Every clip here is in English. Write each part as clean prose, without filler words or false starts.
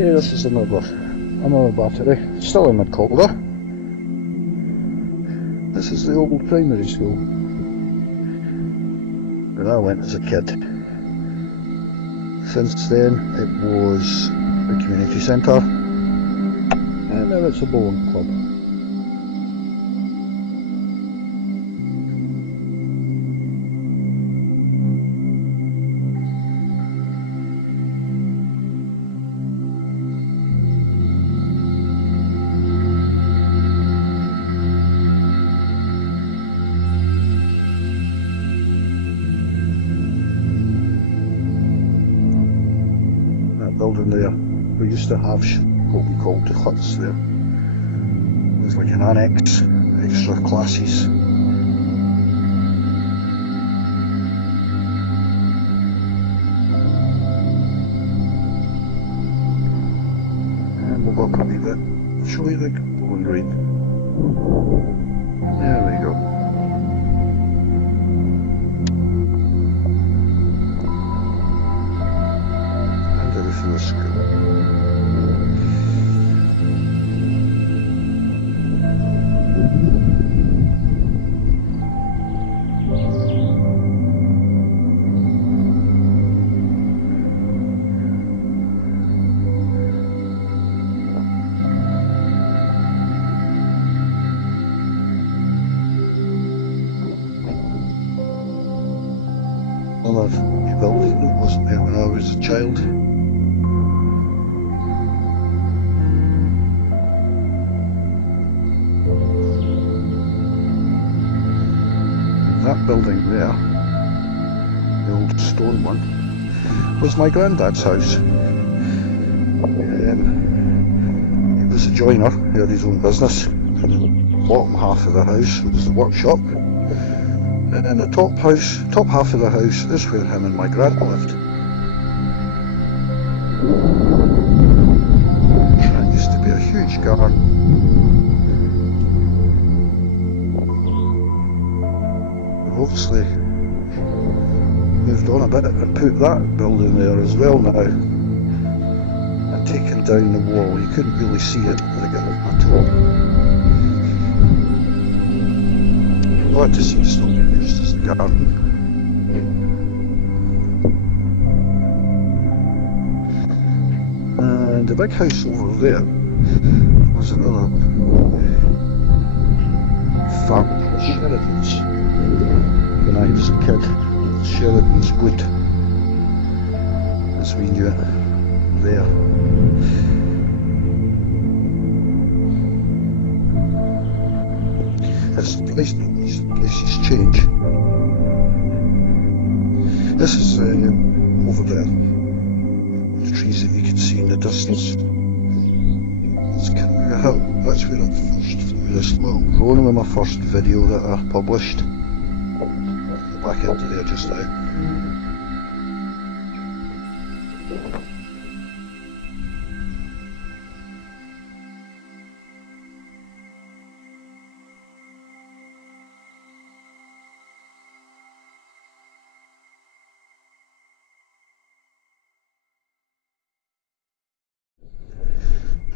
Okay, this is another battery, still in Midcalder. This is the old primary school where I went as a kid. Since then it was a community centre, and now it's a bowling club. Building there, we used to have what we called the huts there. It was like an annex, extra classes. And we'll go up a wee bit, show you the bowling green. There we go. Through the school. Another building that wasn't there when I was a child. That building there, the old stone one, was my granddad's house. He was a joiner, he had his own business, and the bottom half of the house was the workshop, and then the top half of the house is where him and my grandpa lived. That used to be a huge garden. Obviously moved on a bit and put that building there as well now, and taken down the wall. You couldn't really see it at all. Glad to see it still being used as a garden. And the big house over there was another farm, Sheridan's. When I was a kid, Sheridan's Wood, as we knew it there. As places change. This is over there, the trees that you can see in the distance. It's Canary Hill. That's where I first flew this little drone with my first video that I published. Back into there just now.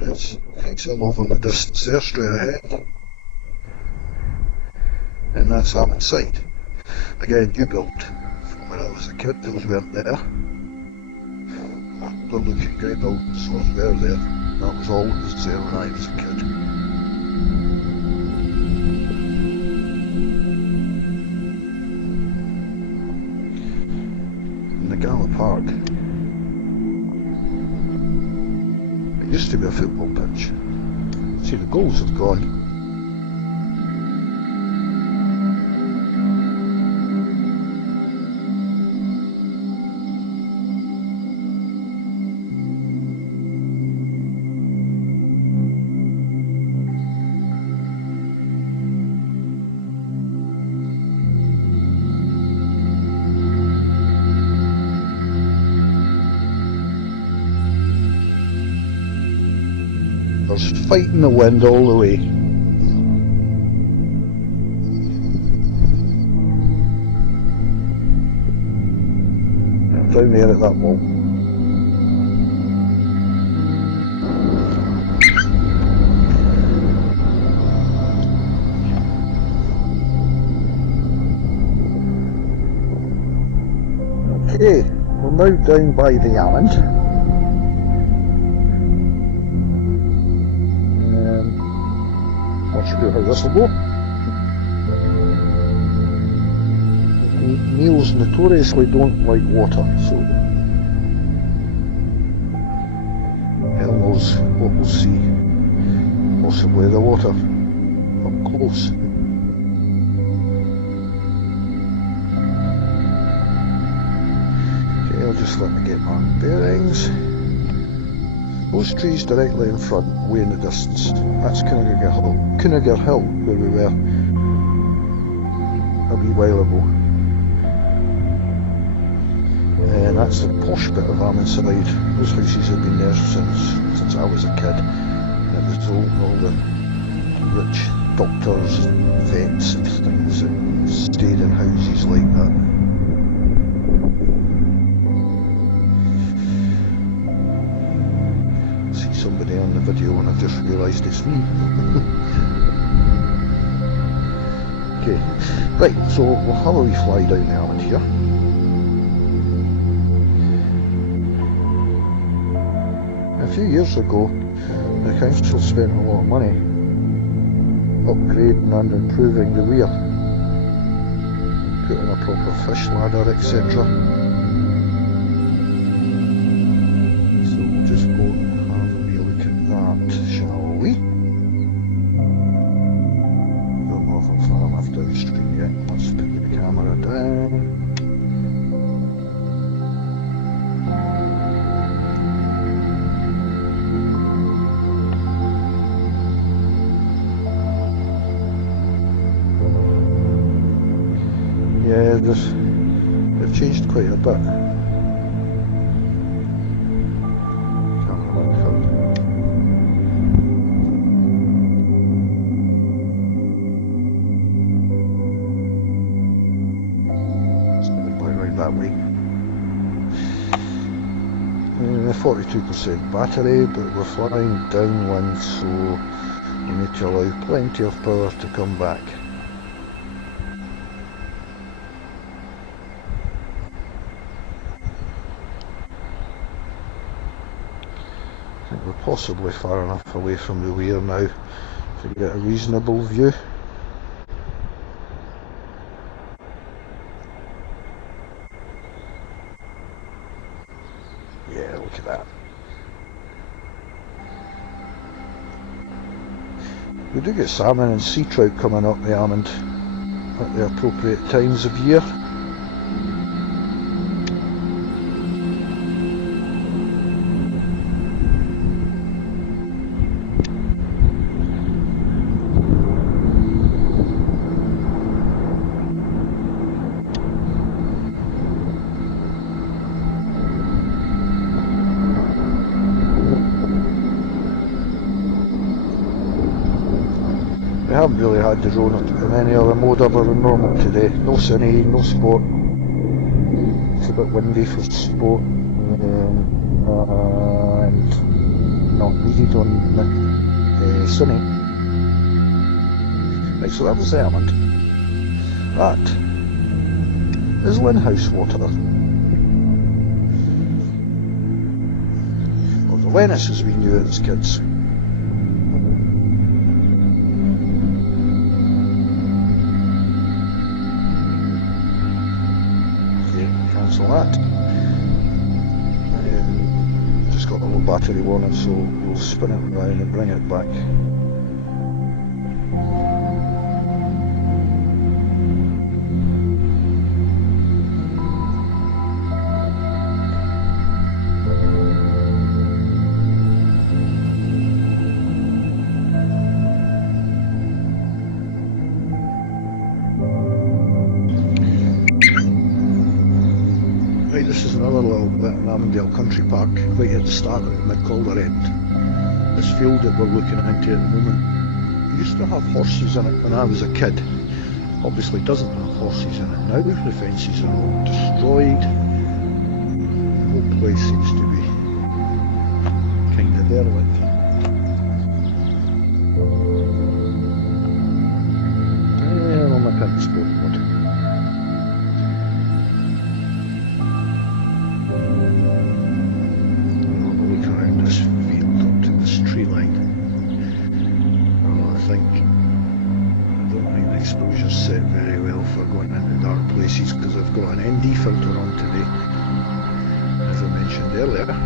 It's Hexhill off in the distance there, straight ahead. And that's Amonside. Again, new built. From when I was a kid, those weren't there. The looking grey buildings were there. That was all that was there when I was a kid. In the Gala Park, it used to be a football pitch. See, the goals have gone. There's fighting the wind all the way. Down there at that wall. Okay, we're now down by the island. Not sure how this will go. Neils notoriously don't like water, so hell knows what we'll see. Possibly the water up close. Okay, I'll just let me get my bearings. Those trees directly in front, way in the distance, that's Cunninger Hill, where we were a wee while ago. And that's the posh bit of Arminside. Those houses have been there since I was a kid. And it was all the rich doctors, vets and things that stayed in houses like that. Somebody on the video and I've just realised it's me. Okay, right, so we'll have a wee fly down the island here. A few years ago, the council spent a lot of money upgrading and improving the weir, putting a proper fish ladder, etc. So we'll just go shall we? Don't know if I'm far enough downstream yet. Let's put the camera down. Yeah, they've changed quite a bit. That way. 42% battery, but we're flying downwind, so we need to allow plenty of power to come back. I think we're possibly far enough away from the weir now to get a reasonable view. Yeah, look at that. We do get salmon and sea trout coming up the Almond at the appropriate times of year. We haven't really had the drone in any other mode other than normal today. No cine, no sport. It's a bit windy for sport, and not needed on sunny. Right, so that was the Almond. That is Linhouse water. Or the Lennis as we knew it as kids. Cancel that. Just got a little battery warning, so we'll spin it around and bring it back. Right, this is another little bit in Armandale Country Park, right at the start of the Midcalder end. This field that we're looking into at the moment used to have horses in it when I was a kid. Obviously doesn't have horses in it now. The fences are all destroyed. The whole place seems to be kind of derelict. And on my pin sport mode. this is because I've got an ND filter on today, as I mentioned earlier.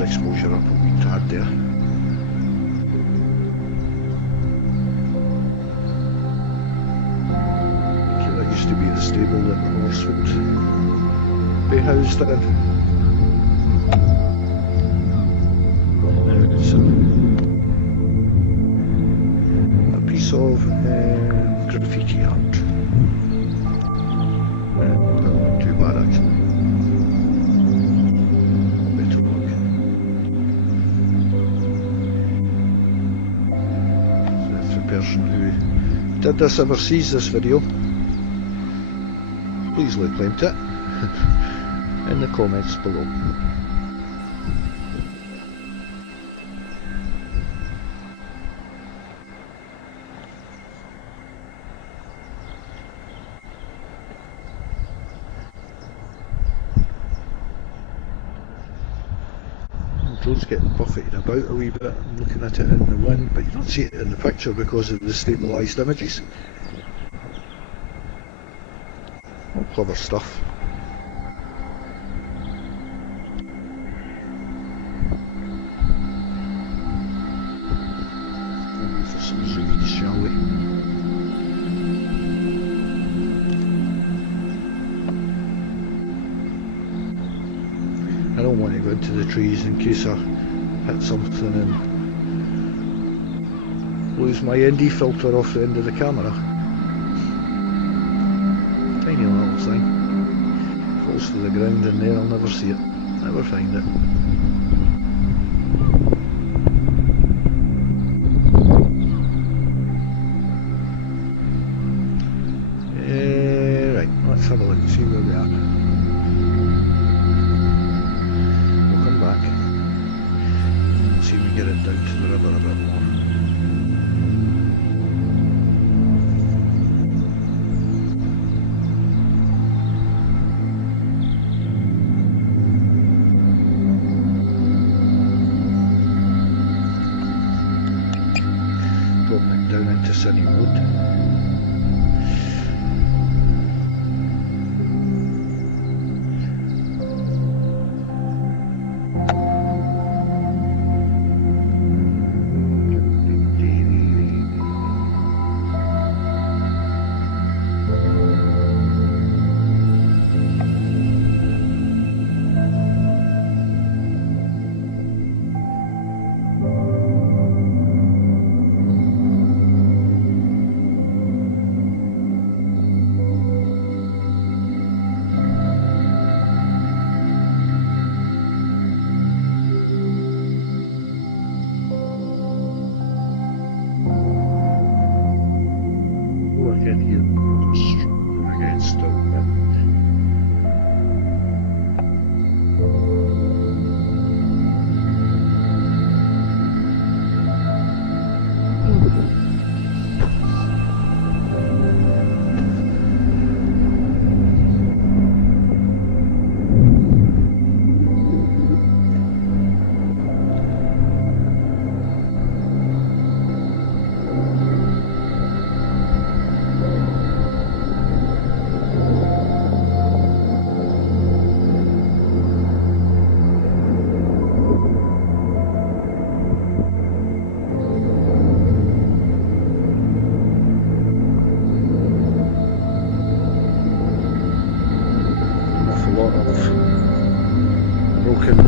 Exposure up a wee tad there. Okay, that used to be the stable that the horse would be housed in. Now it's a piece of graffiti art. Not too bad actually. Person who did this ever sees this video, please lay claim to it in the comments below. The road's getting buffeted about a wee bit. I'm looking at it in the wind, but you don't see it in the picture because of the stabilised images. All clever stuff. For some zoomies, shall we? I don't want to go into the trees in case I hit something and lose my ND filter off the end of the camera. Tiny little thing. Falls to the ground in there, I'll never see it. Never find it. Right, let's have a look and see where we are. See if we get it down to the river a bit more. Dropping it down into City Road.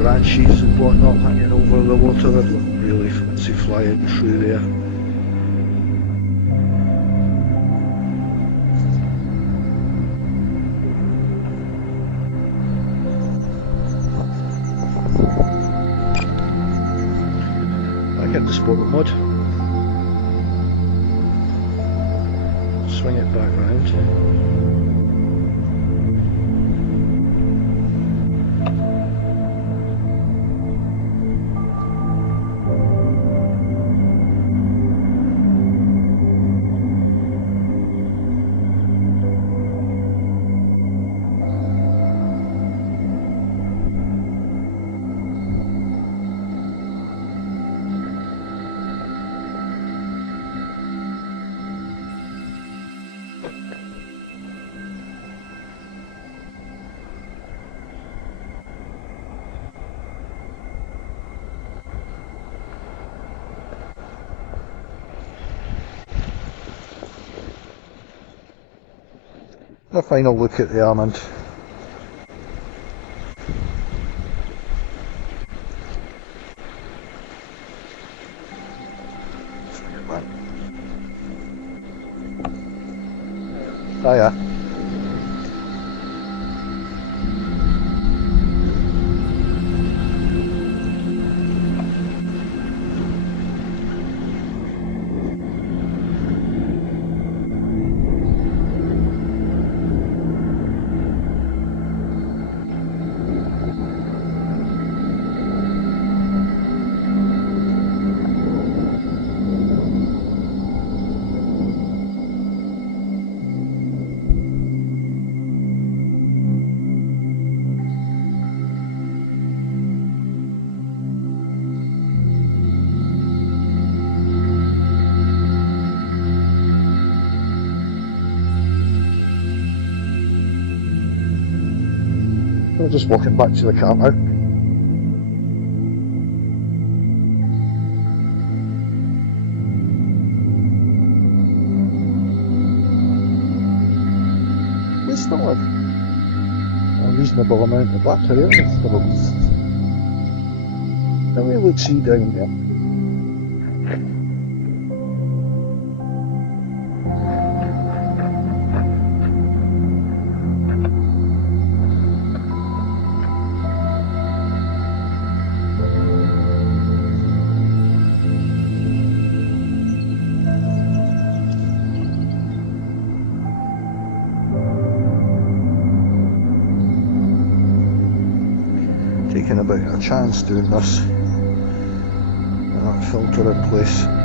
Branches and whatnot hanging over the water. I'd really fancy flying through there. I get the sport mud. Swing it back round. a final look at the almond. Hiya. We're just walking back to the car now. We still have a reasonable amount of battery in this still. Let me look see down there. Taking a bit of a chance doing this. And that filter in place.